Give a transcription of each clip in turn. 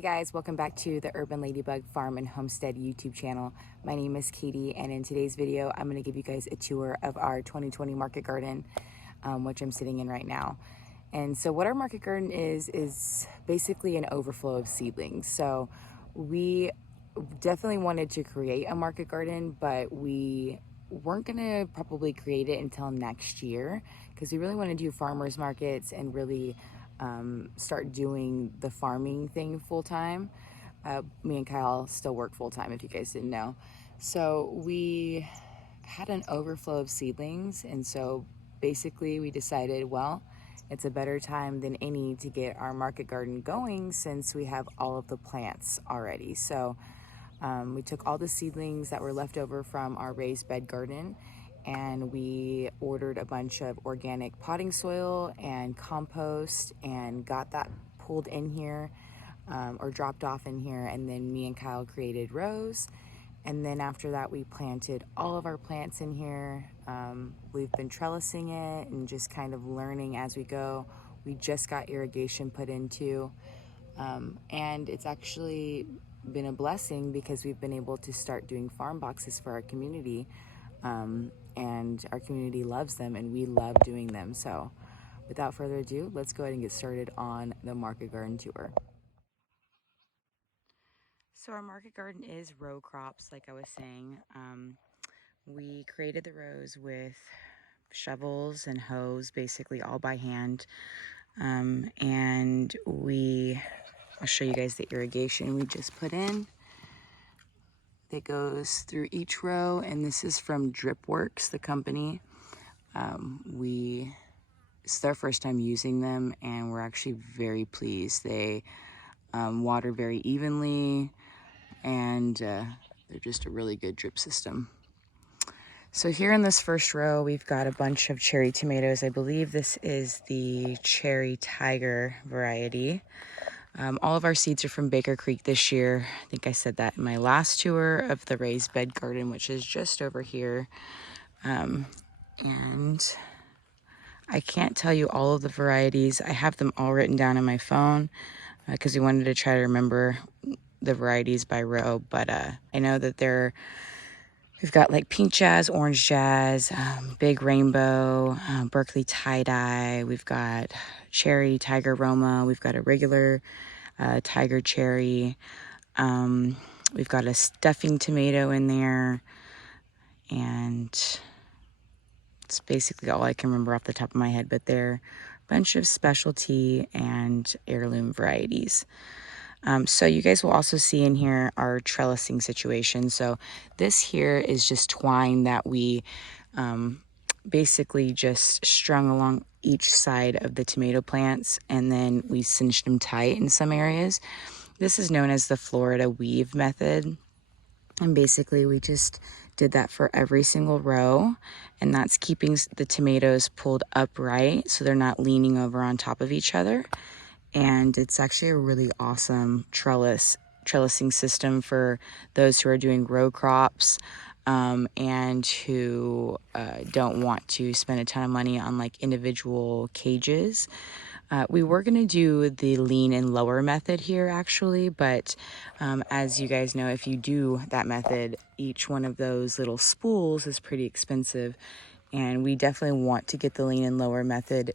Hey guys, welcome back to the Urban Ladybug Farm and Homestead YouTube channel. My name is Kati, and in today's video, I'm going to give you guys a tour of our 2020 market garden, which I'm sitting in right now. And so what our market garden is basically an overflow of seedlings. So we definitely wanted to create a market garden, but we weren't going to probably create it until next year because we really want to do farmers markets and really start doing the farming thing full time. Me and Kyle still work full time, if you guys didn't know. So we had an overflow of seedlings, and so basically we decided, well, it's a better time than any to get our market garden going since we have all of the plants already. So we took all the seedlings that were left over from our raised bed garden, and we ordered a bunch of organic potting soil and compost and got that pulled in here or dropped off in here. And then me and Kyle created rows. And then after that, we planted all of our plants in here. We've been trellising it and just kind of learning as we go. We just got irrigation put into, and it's actually been a blessing because we've been able to start doing farm boxes for our community. And our community loves them and we love doing them. So without further ado, let's go ahead and get started on the market garden tour. So our market garden is row crops, like I was saying. We created the rows with shovels and hoes, basically all by hand. And I'll show you guys the irrigation we just put in. That goes through each row, and this is from Dripworks, the company. It's their first time using them, and we're actually very pleased. They water very evenly, and they're just a really good drip system. So here in this first row, we've got a bunch of cherry tomatoes. I believe this is the Cherry Tiger variety. All of our seeds are from Baker Creek this year. I think I said that in my last tour of the raised bed garden, which is just over here. And I can't tell you all of the varieties. I have them all written down on my phone because we wanted to try to remember the varieties by row. But I know that we've got like pink jazz, orange jazz, big rainbow, Berkeley tie-dye. We've got cherry tiger Roma. We've got a regular tiger cherry. We've got a stuffing tomato in there, and it's basically all I can remember off the top of my head, but they're a bunch of specialty and heirloom varieties. So you guys will also see in here our trellising situation. So this here is just twine that we basically just strung along each side of the tomato plants, and then we cinched them tight in some areas. This is known as the Florida weave method, and basically we just did that for every single row, and that's keeping the tomatoes pulled upright so they're not leaning over on top of each other. And it's actually a really awesome trellising system for those who are doing row crops and who don't want to spend a ton of money on like individual cages. We were going to do the lean and lower method here actually, but as you guys know, if you do that method, each one of those little spools is pretty expensive, and we definitely want to get the lean and lower method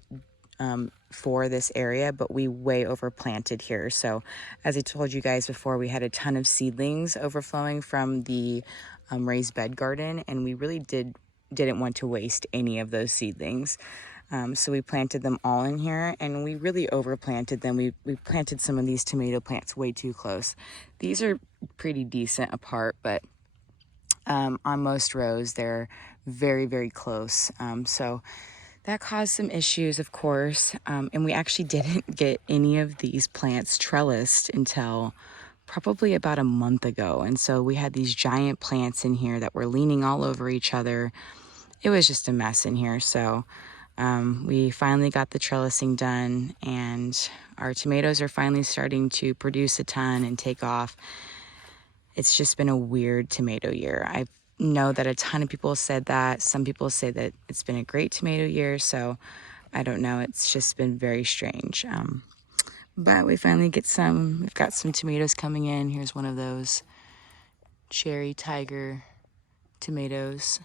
for this area, but we way overplanted here. So as I told you guys before, we had a ton of seedlings overflowing from the raised bed garden, and we really didn't want to waste any of those seedlings. So we planted them all in here, and we really overplanted them. We planted some of these tomato plants way too close. These are pretty decent apart, but on most rows they're very, very close. So that caused some issues, of course, and we actually didn't get any of these plants trellised until probably about a month ago. And so we had these giant plants in here that were leaning all over each other. It was just a mess in here. So we finally got the trellising done, and our tomatoes are finally starting to produce a ton and take off. It's just been a weird tomato year. I know that a ton of people said that. Some people say that it's been a great tomato year, so I don't know. It's just been very strange. But we finally get some, we've got some tomatoes coming in. Here's one of those cherry tiger tomatoes.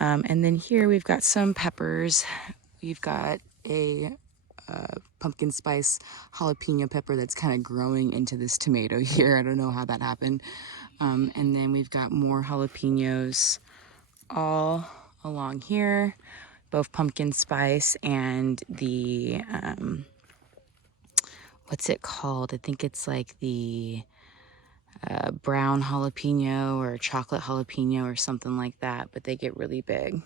And then here we've got some peppers. We've got a pumpkin spice jalapeno pepper that's kind of growing into this tomato here. I don't know how that happened. And then we've got more jalapenos all along here, both pumpkin spice and the, what's it called? I think it's like the brown jalapeno or chocolate jalapeno or something like that, but they get really big.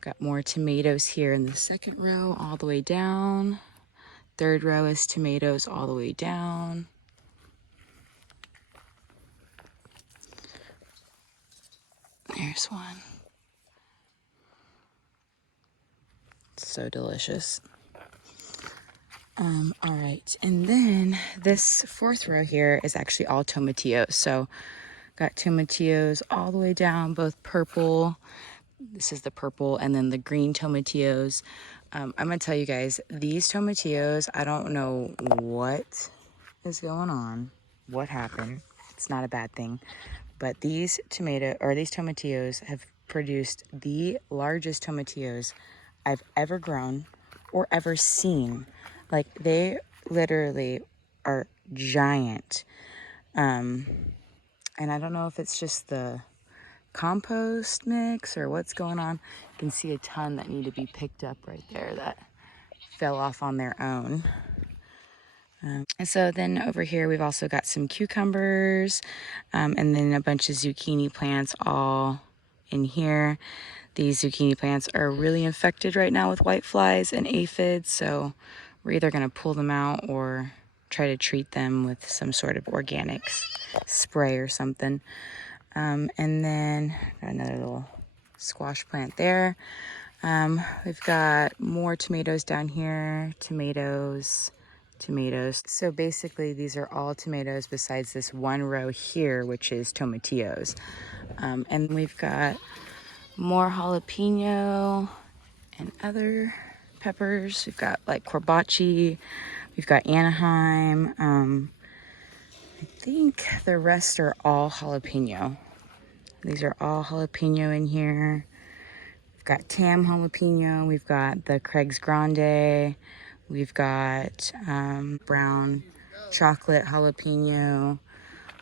Got more tomatoes here in the second row all the way down. Third row is tomatoes all the way down. There's one. So delicious. All right, and then this fourth row here is actually all tomatillos. So got tomatillos all the way down, both purple. This is the purple, and then the green tomatillos. I'm gonna tell you guys, these tomatillos, I don't know what is going on, what happened. It's not a bad thing, but these tomatillos have produced the largest tomatillos I've ever grown or ever seen. Like, they literally are giant. And I don't know if it's just the compost mix or what's going on. You can see a ton that need to be picked up right there that fell off on their own. And so then over here we've also got some cucumbers, and then a bunch of zucchini plants all in here. These zucchini plants are really infected right now with whiteflies and aphids, so we're either going to pull them out or try to treat them with some sort of organic spray or something. And then got another little squash plant there. We've got more tomatoes down here, tomatoes. So basically these are all tomatoes besides this one row here, which is tomatillos. And we've got more jalapeno and other peppers. We've got like corbachi, we've got Anaheim. I think the rest are all jalapeno. These are all jalapeno in here. We've got Tam jalapeno. We've got the Craig's Grande. We've got brown chocolate jalapeno.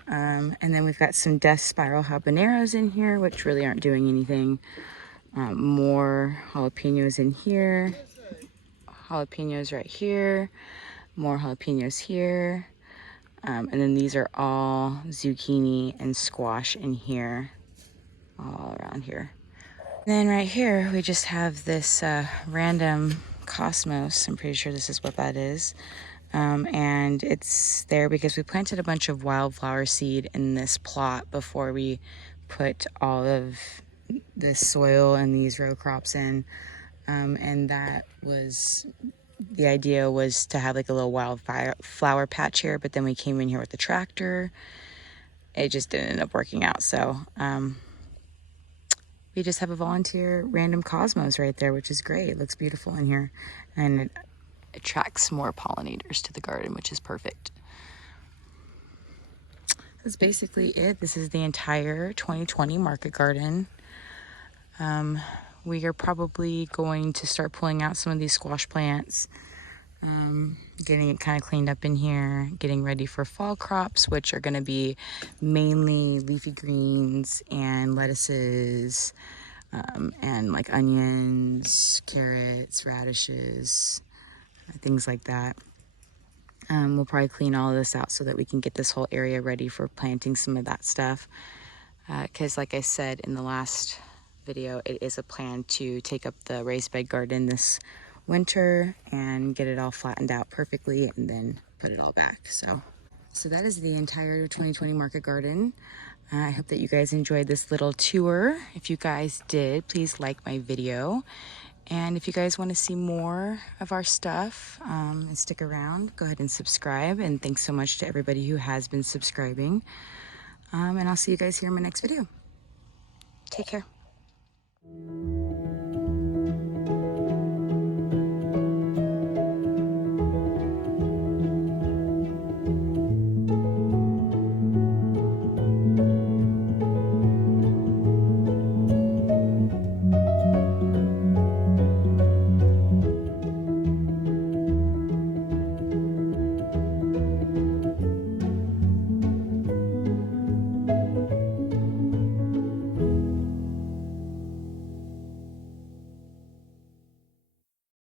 And then we've got some Death Spiral habaneros in here, which really aren't doing anything. More jalapenos in here. Jalapenos right here. More jalapenos here. And then these are all zucchini and squash in here. All around here. And then right here we just have this random cosmos. I'm pretty sure this is what that is. And it's there because we planted a bunch of wildflower seed in this plot before we put all of this soil and these row crops in. And that was, the idea was to have like a little wildflower patch here, but then we came in here with the tractor. It just didn't end up working out. So, we just have a volunteer random cosmos right there, which is great. It looks beautiful in here, and it attracts more pollinators to the garden, which is perfect. That's basically it. This is the entire 2020 market garden. We are probably going to start pulling out some of these squash plants, getting it kind of cleaned up in here, getting ready for fall crops, which are going to be mainly leafy greens and lettuces, and like onions, carrots, radishes, things like that. We'll probably clean all of this out so that we can get this whole area ready for planting some of that stuff. Because like I said in the last video, it is a plan to take up the raised bed garden this winter and get it all flattened out perfectly and then put it all back. So that is the entire 2020 market garden. I hope that you guys enjoyed this little tour. If you guys did, please like my video. And if you guys want to see more of our stuff and stick around, go ahead and subscribe. And thanks so much to everybody who has been subscribing. And I'll see you guys here in my next video. Take care.